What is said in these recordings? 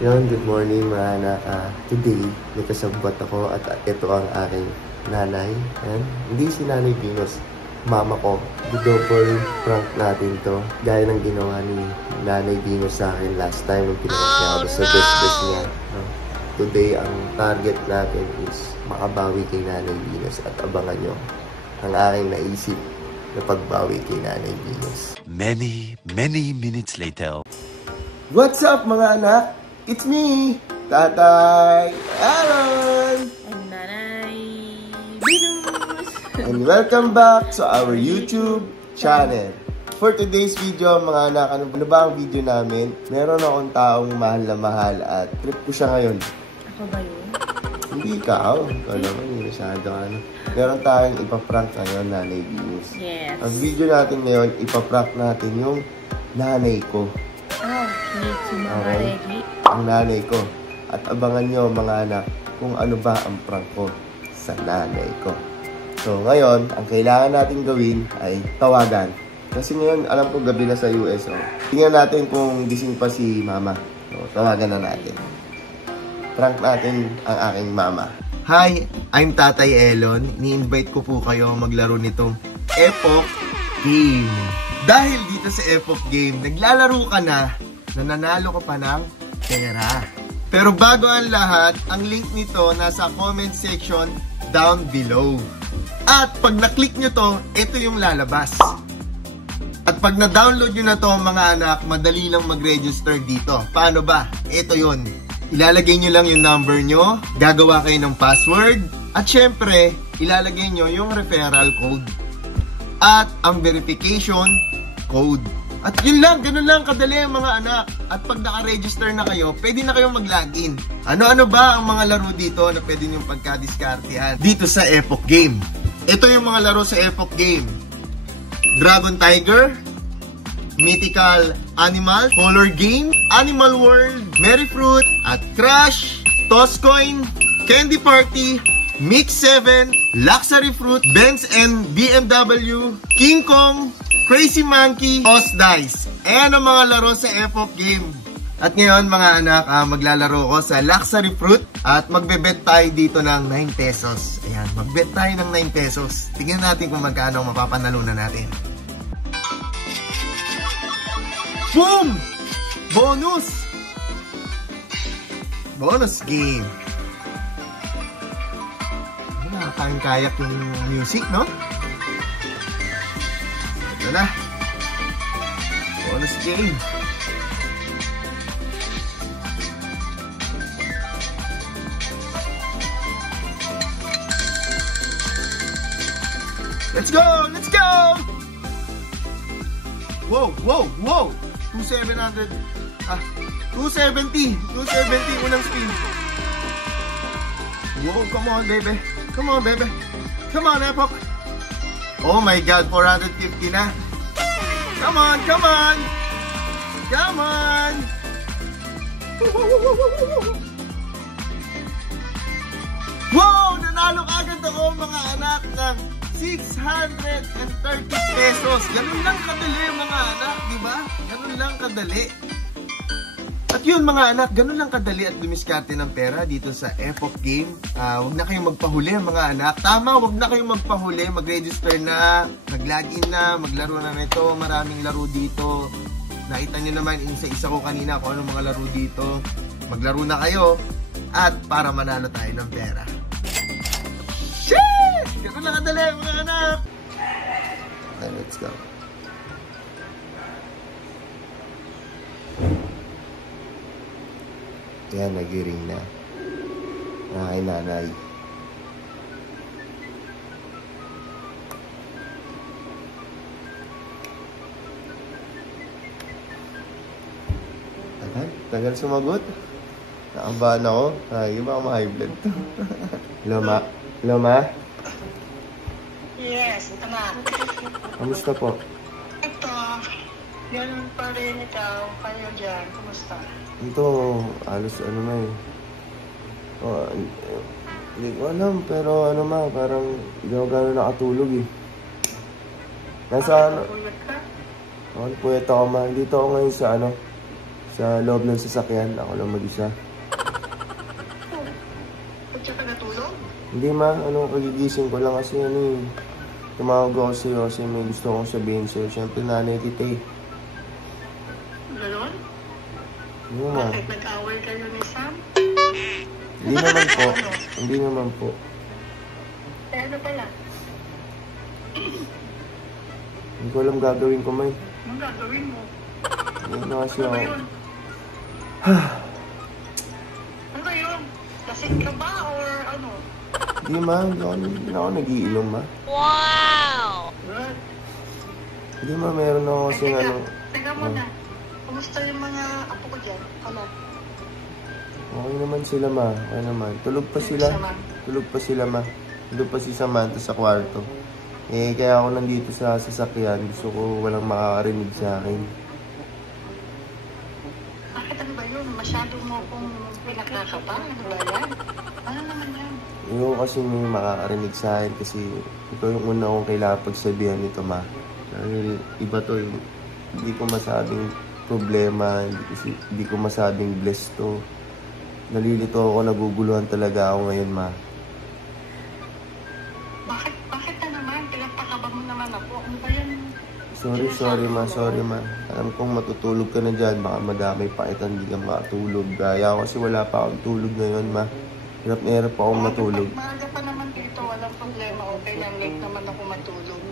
Yon, good morning mga anak. Today, may kasabot ako at ito ang aking nanay. Ayan. Hindi si Nanay Venus, mama ko. Double prank natin to. Gaya ng ginawa ni Nanay Venus sa akin last time nung pinangat niya ako sa best niya. No? Today, ang target natin is makabawi kay Nanay Venus at abangan nyo ang aking naisip na pagbawi kay Nanay Venus. Many minutes later. What's up mga anak? It's me, Tatay Aaron! And Nanay Venus! And welcome back to our YouTube channel. For today's video, mga anak, ano ba ang video namin? Meron akong taong mahal na mahal at trip ko siya ngayon. Ako ba yun? Hindi ikaw. Ikaw naman, hindi masyado ano. Meron tayong ipaprank ngayon, Nanay Venus. Yes. Ang video natin ngayon, ipaprank natin yung nanay ko. Oh, need to mga ready. Ang nanay ko. At abangan nyo mga anak kung ano ba ang prank ko sa nanay ko. So ngayon, ang kailangan natin gawin ay tawagan. Kasi ngayon, alam ko gabi na sa US. Oh. Tingnan natin kung gising pa si mama. So, tawagan na natin. Prank natin ang aking mama. Hi, I'm Tatay Elon. Ni-invite ko po kayo maglaro nitong Epoch Game. Dahil dito sa Epoch Game, naglalaro ka na, nananalo ka pa ng pera. Pero bago ang lahat, ang link nito nasa comment section down below. At pag na-click nyo to, ito yung lalabas. At pag na-download nyo na to mga anak, madali lang mag-register dito. Paano ba? Ito yun. Ilalagay nyo lang yung number nyo, gagawa kayo ng password, at syempre, ilalagay nyo yung referral code. At ang verification code. At yun lang, ganun lang kadali mga anak. At pag naka-register na kayo, pwede na kayong mag-login. Ano-ano ba ang mga laro dito na pwede nyong pagka-discartehan dito sa Epoch Game? Ito yung mga laro sa Epoch Game. Dragon Tiger, Mythical Animal, Color Game, Animal World, Merry Fruit, at Crash, Toss Coin, Candy Party, Mix 7, Luxury Fruit, Benz and BMW, King Kong, Crazy Monkey, Toss Dice. Ayan ang mga laro sa Epoch Game. At ngayon mga anak, maglalaro ko sa Luxury Fruit at magbe-bet tayo dito ng 9 pesos. Ayan, mag-bet tayo ng 9 pesos. Tingnan natin kung magkano ang mapapanalunan natin. Boom! Bonus! Bonus game. Nakakain-kayak yung music, no? Ito na. Bonus game. Let's go! Let's go! Wow! Wow! Wow! 2,700. 270. 270 unang spin. Wow, come on, baby. Come on, baby. Come on, Epoch. Oh my God, 450 na. Come on, come on. Come on. Wow, nanalo ka agad ako mga anak ng 630 pesos. Ganun lang kadali mga anak, di ba? Ganun lang kadali. At yun mga anak, ganun lang kadali at dumiskarte ng pera dito sa Epoch Game. Huwag na kayong magpahuli mga anak. Tama, huwag na kayong magpahuli. Mag-register na, mag-login na, maglaro na nito. Maraming laro dito. Nakita nyo naman isa-isa ko kanina kung anong mga laro dito. Maglaro na kayo at para manalo tayo ng pera. Sheesh! Ganun lang kadali mga anak. Okay, let's go. Yan, nagiring na. Ay, nanay. Tagal sumagot. Nakabahan ako. Ay, baka ma-high blood to. Hello, ma. Hello, ma. Yes, anak. Kamusta po? Ito, ganun pa rin ikaw. Kayo dyan, kumusta? Ito, alos ano na eh. Hindi ko alam, pero ano ma, parang hindi ako gano'n nakatulog eh. Nasa ano? Puyat ka? Puyat ako ma. Dito ako ngayon sa ano, sa Sa loob ng sasakyan, ako lang mag-isa. Ba't siya ka natulog? Hindi ma, kagigising ko lang kasi tumawag ako sa'yo kasi may gusto akong sabihin sa'yo. Siyempre nanay kita eh. Ganon? Hindi ma. Bakit nag-away kayo ni Sam? Hindi naman po. Hindi naman po. Eh, ano pala? Hindi ko alam gagawin ko may. Anong gagawin mo? Hindi na kasi Ano ba ako. yun? Ano ba yun? Lasing ka ba or ano? Hindi ma, hindi na ako nagiinom ma. Good. Hindi ma, meron ako kasi Teka muna. Kumusta yung mga apo ko dyan? Ano? Okay naman sila ma, okay naman. Tulog pa sila. Sama. Tulog pa sila ma. Tulog pa si Samantha sa kwarto. Eh, kaya ako nandito sa sasakyan. Gusto ko walang makakarinig sa akin. Bakit ano ba yun? Masyado mo akong pinagkakapa? Ano ba yan? Ano naman yan? Ayoko kasi may makakarinig sa akin kasi ito yung una kong kailangan pagsabihan nito ma. Dahil iba to yung hindi ko masabing problema, hindi ko masabing blessed to. Nalilito ako, naguguluhan talaga ako ngayon ma. Bakit na naman? Pinagpakaba mo naman ako. Ano ba yan? Sorry ma. Alam kong matutulog ka na dyan, baka madamay pa kita, hindi ka makatulog. Gaya ako kasi wala pa akong tulog ngayon ma. Hirap na hirap akong matulog. Maaga pa naman dito, walang problema. Okay lang, late naman ako matulog.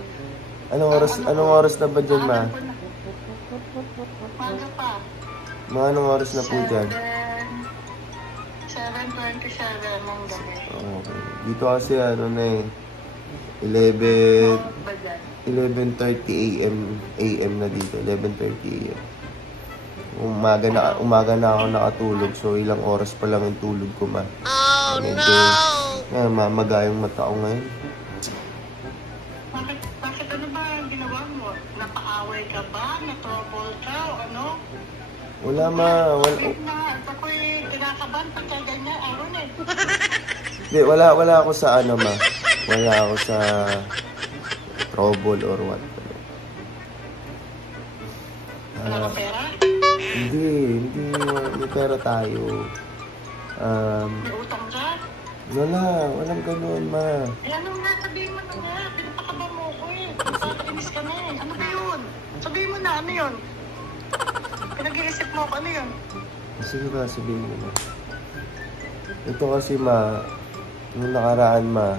Anong oras na ba dyan ma? Alam ko na. Maaga pa. Mga anong oras na po dyan? 7:27 ng gabi. Okay. Dito kasi 11... Ba dyan? 11:30 AM na dito. 11:30 AM. Umaga na ako nakatulog. So, ilang oras pa lang yung tulog ko, ma. Oh, medyo, no! Mamaga yung mata ko ngayon. Bakit ano ba ang ginawa mo? Napaaway ka ba? Na-trouble ka? O ano? Wala, ma. Wait na. Ako'y kinakabahan pagka ganyan. Aron eh. Hindi, wala ako sa ma. Wala ako sa trouble or what. Wala ka pera? Hindi. May pera tayo. May utang ka? Walang ganun, ma. Eh ano nga? Sabihin mo na nga. Pinapakaba mo ko eh. Nakakainis ka na eh. Ano ba yun? Sabihin mo na. Ano yun? Pinag-iisip mo ako. Ano yun? Sige ba, sabihin mo na. Ito kasi, ma, nung nakaraan, ma,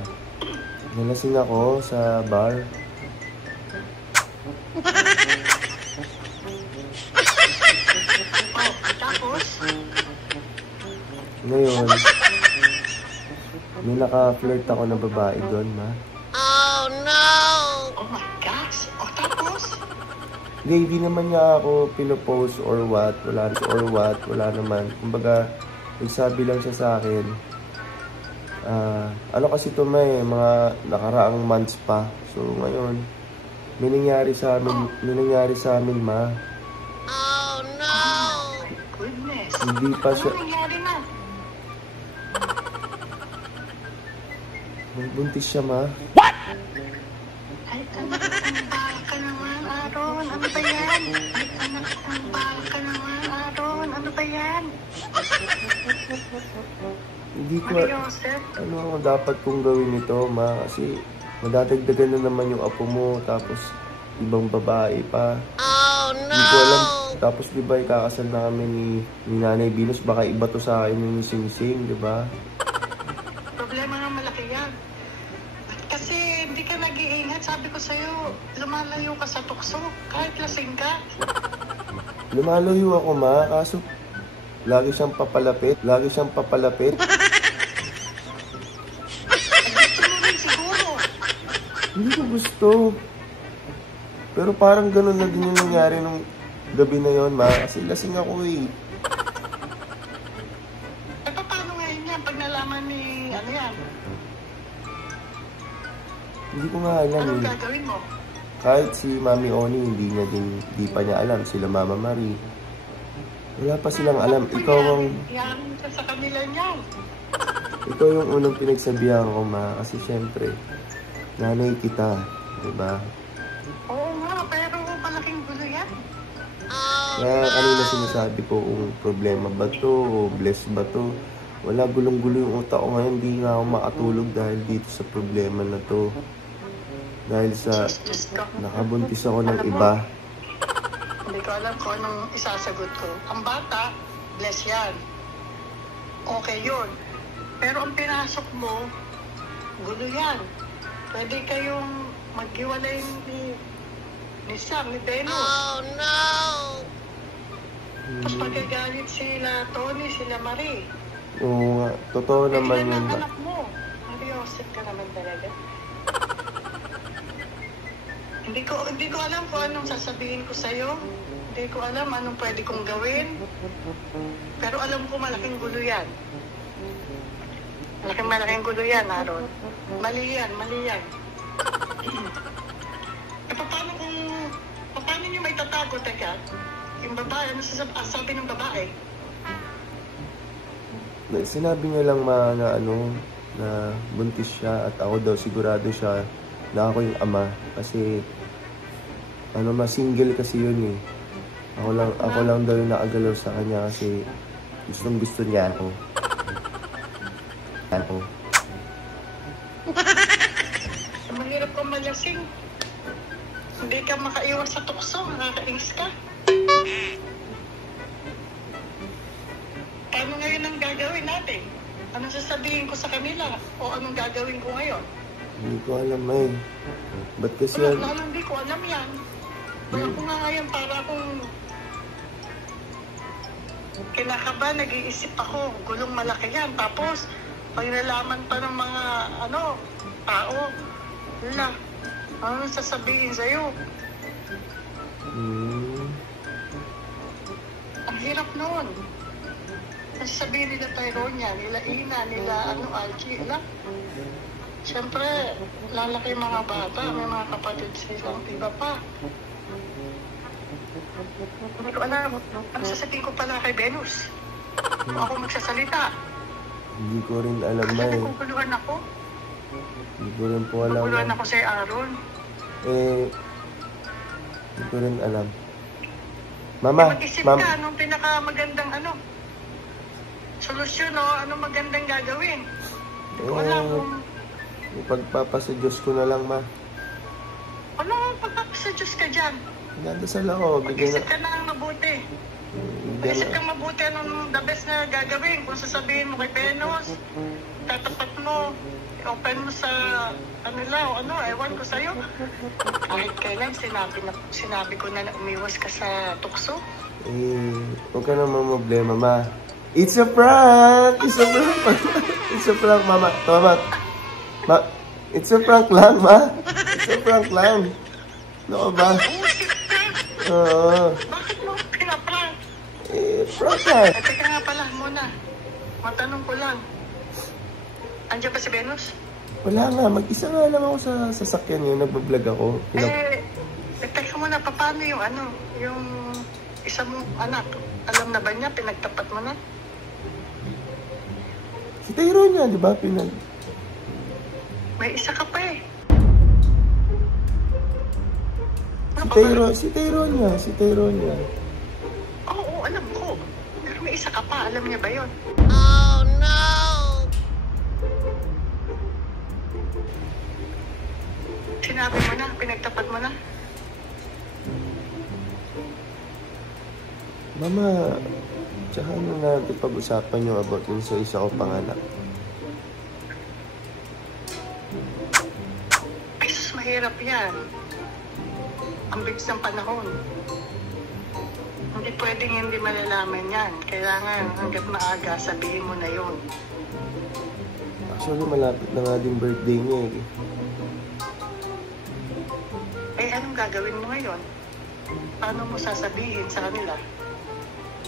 nalasing ako sa bar. Oh, tapos? Ngayon, may naka-flirt ako na babae doon, ma. Oh my gosh! O tapos? Hindi naman niya ako pinopost or what. Wala naman. Kumbaga, nagsabi lang siya sa akin. Ano kasi ito may mga nakaraang months pa. So, ngayon, may nangyari sa amin, ma. Goodness! Hindi pa siya, Ano nangyari na? buntis siya, ma. Ay, anak, ang bahal ka naman, Aaron. Ano ba yan? Ay, anak, ang bahal ka naman, Aaron. Ano ba yan? Hindi ko, Ano Joseph? ano ang dapat kong gawin ito, ma? Kasi madadagdagan na naman yung apo mo, tapos ibang babae pa. Hindi ko alam. Tapos di ba ikakasal na kami ni Nanay Venus, baka iba to sa akin yung sing-sing, di ba? Problema nga malaki yan. Kasi hindi ka nag-iingat. Sabi ko sa'yo, lumalayo ka sa tukso. Kahit lasing ka. Lumalayo ako, ma, kaso lagi siyang papalapit. Gusto mo rin siguro. Hindi ko gusto. Pero parang ganun na din yung nangyari nung gabi na yon, ma. Kasi lasing ako eh. Eh, paano ngayon yan? Pag nalaman ni, ano yan? Hindi ko nga alam Anong eh. gagawin mo? Kahit si Mami Oni, hindi pa niya alam. Sila Mama Marie. Wala pa silang alam. Ikaw Yan ka sa kanila niyan. yung unang pinagsabihan ko, ma. Kasi syempre, nanay kita. Diba? Oo nga, pero malaking gulo yan. Kaya kanina sinasabi ko kung problema ba to o bless ba to. Wala, gulong-gulo yung utak ko ngayon. Hindi nga ako makatulog dahil dito sa problema na to. Dahil sa Diyos ko. nakabuntis ako ng iba. Hindi ko alam kung anong isasagot ko. Ang bata, bless yan. Okay yun. Pero ang pinasok mo, gulo yan. Pwede kayong maghiwalay ni Sam, ni Venus. Oh, no! Tapos magagalit sila Tony, sila Marie. Oo nga, totoo naman Hindi yun. na anak mo. Mariosip ka naman talaga. Hindi ko alam kung anong sasabihin ko sa'yo. Hindi ko alam anong pwede kong gawin. Pero alam ko malaking gulo yan. Malaking gulo yan, Aaron. Mali yan. Paano nyo may tatago, teka? Yung babae, ano sabi ng babae? Sinabi niya lang na buntis siya at ako daw sigurado siya na ako yung ama. Kasi, single kasi yun eh. Ako lang daw yung nakagalaw sa kanya kasi gustong gusto niya ako. Mahirap kang malasing. Hindi ka makaiwas sa tukso, nakakainis ka. Paano ngayon ang gagawin natin? Anong sasabihin ko sa kanila? O anong gagawin ko ngayon? Hindi ko alam eh. Ba't kasi yan? Hindi ko alam yan. Wala ko nga ngayon para akong kinakabahan, nag-iisip ako, gulong malaki yan. Tapos, pag nalaman pa ng mga, tao, wala, ano sasabihin sa'yo? Ang hirap noon. Ang sasabihin nila Tyronia, nila Ina, nila Algie, siyempre, lalaki yung mga bata, may mga kapatid silang iba pa. Hindi ko alam. Ano sasabihin ko pala kay Venus? Kung ako magsasalita. Hindi ko rin alam Kasi eh. naguguluhan ako. Hindi ko rin po alam. Naguguluhan ako sa Aaron. Hindi ko rin alam. Mama, Mag-isip ka, anong pinakamagandang solusyon, anong magandang gagawin? Hindi ko alam kung... Ipagpapasa Diyos ko na lang, ma. Ano pagpapasa Diyos ka dyan? Nandasal ako. Mag-isip ka na mabuti. Mag-isip ka mabuti anong the best na gagawin. Kung sasabihin mo kay Venus, tatapat mo, open mo sa ewan ko sa'yo. Kahit kailan, sinabi ko na umiwas ka sa tukso. Huwag ka naman problema, ma. It's a prank! It's a prank! It's a prank, mama. Tama, it's a prank lang, ma. It's a prank lang. Ano ka ba? Bakit mo pinaprank? Prank lang. Teka nga pala muna. Matanong ko lang. Andiyan ba si Venus? Wala nga. Mag-isa nga lang ako sa sasakyan niya. Nagbablog ako. Teka muna. Paano yung isa mong anak? Alam na ba niya? Pinagtapat mo na? Si Tyronia, di ba? May isa ka pa eh. Si Tyronia. Oo, alam ko. Pero may isa ka pa. Alam niya ba yun? Oh, no! Sinabi mo na? Pinagtapat mo na? Mama, tsaka natin pag-usapan yung about dun sa isa ko panganak. Ay, sus, mahirap yan. Ang bilis ng panahon. Hindi pwedeng hindi malalaman yan. Kailangan hanggat maaga, sabihin mo na yun. Actually, malapit na nga din birthday niya eh. Anong gagawin mo ngayon? Paano mo sasabihin sa kanila?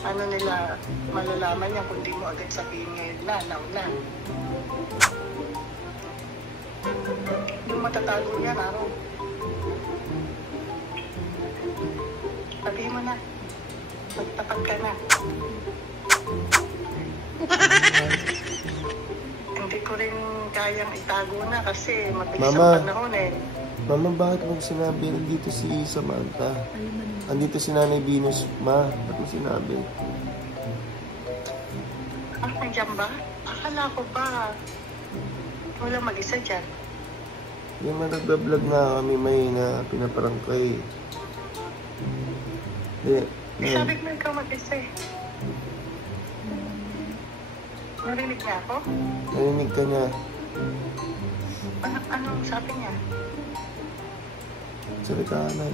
Ano nila malalaman yan kung di mo agad sabihin ngayon na. Hindi mo matatago yan, Aaron. Sabihin mo na. Magtapat ka na. Hindi ko rin kayang itago na kasi mabilis ang panahon eh. Mama, bakit mo sinabi? Nandito si Samantha. Ayun man. Andito si Nanay Venus, ma. Ba't mo sinabi? Nandiyan ba? Akala ko ba wala mag-isa dyan? Yung mga nagbablog nga kami may na pinaparang ko eh. Sabi ko ikaw mag-isa eh. Narinig niya ako? Narinig ka niya. Anong sabi niya? Salita ka na.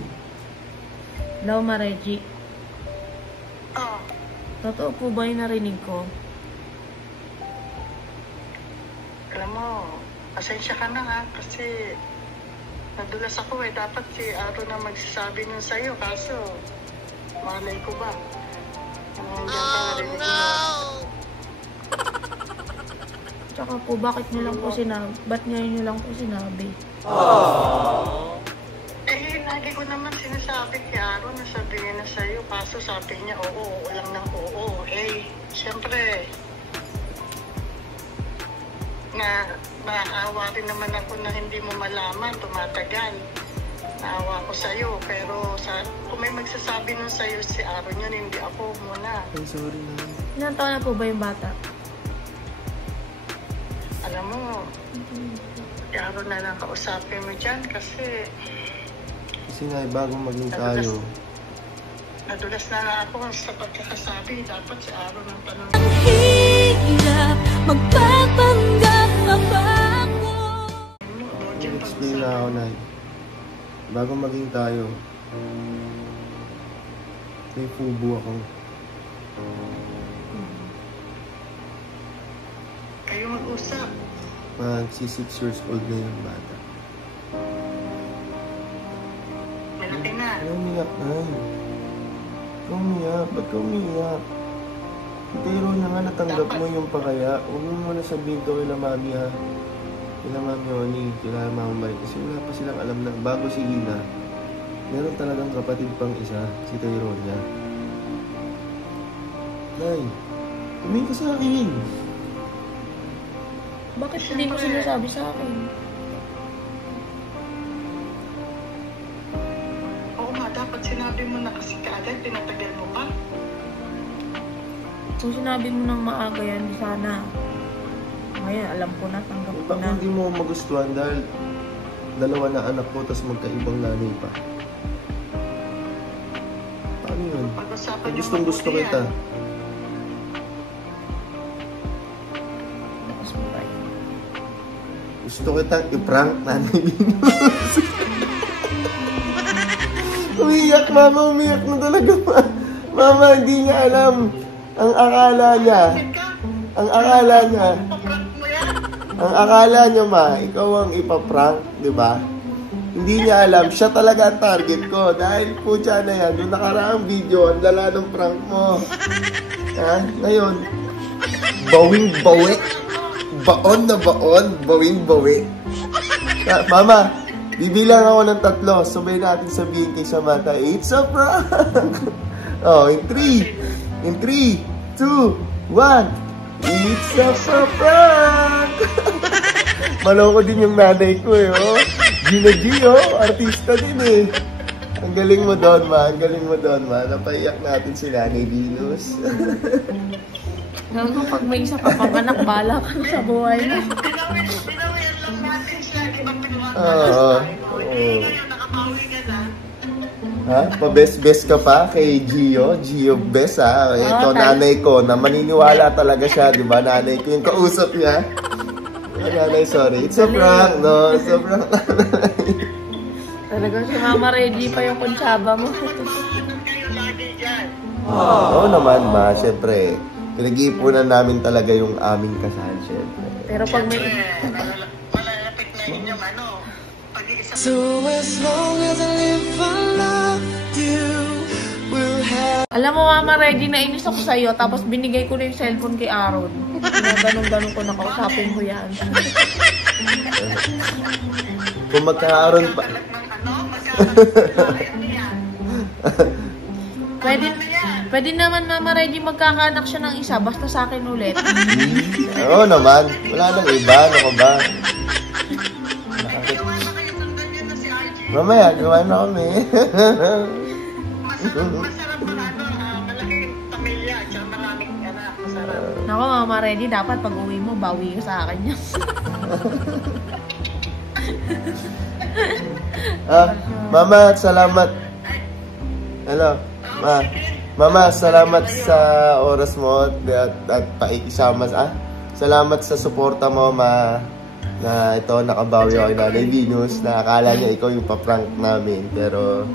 Hello, Ma Reggie. Oo. Totoo po ba yung narinig ko? Alam mo, pasensya ka na ha, kasi nadulas ako eh. Dapat si Aro na magsasabi nun sa'yo, kaso malay ko ba? Tsaka po, bakit nyo lang po sinabi? Ba't ngayon nyo lang po sinabi? Eh, lagi ko naman sinasabi kay Aro na sabihin na sa'yo, kaso sabi niya, oo lang ng oo. Eh, siyempre, naawa rin naman ako na hindi mo malaman, tumatagal. Naawa ko sa'yo, pero kung may magsasabi nun sa'yo si Aaron yun, hindi ako muna. Ay, sorry na. Ilang taon na po ba yung bata? Alam mo, Aaron na lang kausapin mo dyan kasi Kasi nga, bagong maging tayo. nadulas na nga ako sa pagkakasabi. Dapat si Aaron ang tanong. Hirap magpapanggap pa ako. Explain na ako, Nay. Bagong maging tayo. May fubo ako. Kayo mag-usap. Magsi 6 years old na yung bata. Malaki na. Ay, umiyak, Nay. Ikaw umiyak. Ba't ka umiyak? Pero na nga natanggap mo yung pakaya. Huwag mo muna sabihin ko kila Mami, ha? Kila Mami Oni, kila Mama Marie. Kasi wala pa silang alam na bago si Ina, meron talagang kapatid pang isa, si Tyronia. Nay, tumingin ka sa akin. Bakit hindi mo sinasabi sa akin? Oo nga, dapat sinabi mo na kasi kaagad, tinatagal mo pa. Kung sinabi mo ng maaga yan, di sana. Ngayon, alam ko na, tanggap ko Baka na. hindi mo magustuhan dahil dalawa na anak ko, tapos magkaibang nanay pa. Paano yun? Pag-usapan niyo Gustong gusto mabuti kita. yan. Tapos mo tayo. Gusto kitang i-prank, Nanay Venus. Umiyak, Mama. Umiyak na talaga, Mama. Hindi niya alam. Ang akala niya, Paprank mo yan. ang akala niya, Ma, ikaw ang ipaprank, di ba? Hindi niya alam, siya talaga ang target ko. Dahil po siya na yan, nung nakaraang video, ang lala ng prank mo. Ha? Ngayon, bawing-bawi. Baon na baon, bawing-bawi. Mama, bibilang ako ng 3. Sabay natin sabihin kay Samantha, it's a prank! Oh, in 3, 2, 1. It's a prank! Maloko din yung nanay ko eh, oh. Gina G, oh. Artista din eh. Ang galing mo doon, Ma. Ang galing mo doon, Ma. Napaiyak natin si Nanay Venus. Gago, pag may isa pa panganak, bala ka sa buhay mo. Pinawian lang natin siya. Ibang pinawagalas Oo. tayo. Hindi ngayon, nakabawi ka na. Ha? Pa-best-best ka pa kay Gio? Gio best, ha? Ito, nanay ko, na maniniwala talaga siya, di ba? Nanay ko yung kausap niya. Nanay, sorry. It's a prank, no? It's a prank, nanay. Talagang si Mama Reggie pa yung konsyaba mo. Kayo lagi dyan. Oo naman, Ma. Siyempre, pinag-iipunan namin talaga yung aming kasal, siyempre. Pero pag may... Malalapit na inyong pag-iisa. So as long as I live, I love you. We'll have. Alam mo, Mama Reggie, nainis ako sa'yo, tapos binigay ko na yung cellphone kay Aaron. Ganun-ganun ko, nakausapin ko yan. Kung magkakaroon pa... Pwede naman, Mama Reggie, magkakaanak siya ng isa, basta sa akin ulit. Oo naman. Wala nang iba. Ano ka ba? Iwan na kayo, sundan niyo na si RJ. Mamaya, gawa na kami. Masarap na malaking pamilya at saka maraming anak. Masarap. Nako, Mama Reddy, dapat pag uwi mo, bawi ka sa akin yan. Mama, salamat. Hello. Mama, salamat sa oras mo at paikisama. Salamat sa suporta mo, ma. Na ito, nakabawi ako kay Nanay Venus. Na akala niya ikaw yung paprank namin. Pero,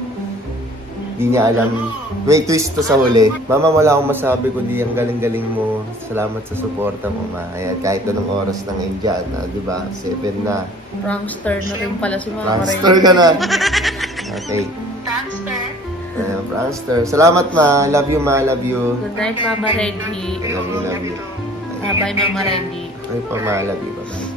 di niya alam. May twist to sa huli. Mama, wala akong masabi kundi ang galing-galing mo. Salamat sa suporta mo, ma. Ayan, kahit anong oras ng Indian, di ba? 7 na. Prankster na rin pala si Mama Reddy. Prankster ka na. Okay. Thanks, Prankster. Salamat, ma. Love you, ma. Love you. Good night, Mama Reddy. Love you. Bye, Mama Reddy. Ay, pa, ma. Love you. Bye-bye.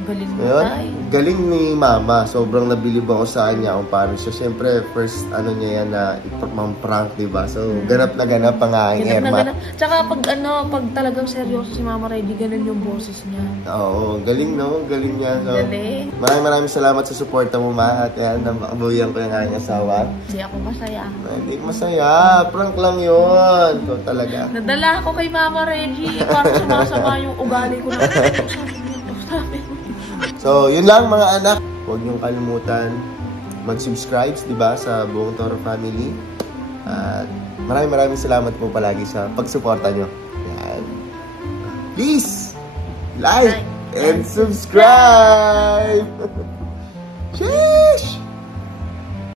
Galing mo, Ngayon, tay. galing ni Mama. Sobrang nabilib ako sa kanya kung paano siya. Siyempre, first ano niya yan na ipang-prank, diba? So, ganap na ganap ang aking Ganap na Erma. ganap. Tsaka pag talagang seryoso si Mama Reddy, ganun yung boses niya. Oo, galing no? Galing niya. So, Galing. maraming salamat sa suporta mo, ma. At yan, makabuyan ko yung aking asawa. Hindi ako masaya. Hindi masaya. Prank lang yun. Ikaw talaga. Nadala ako kay Mama Reggie. Parang sumasama yung ugali ko na. So, yun lang mga anak. Huwag niyong kalimutan mag-subscribe, diba, sa buong Toro family. At maraming salamat po palagi sa pagsuporta niyo. Yan. Please, like and subscribe! Sheesh!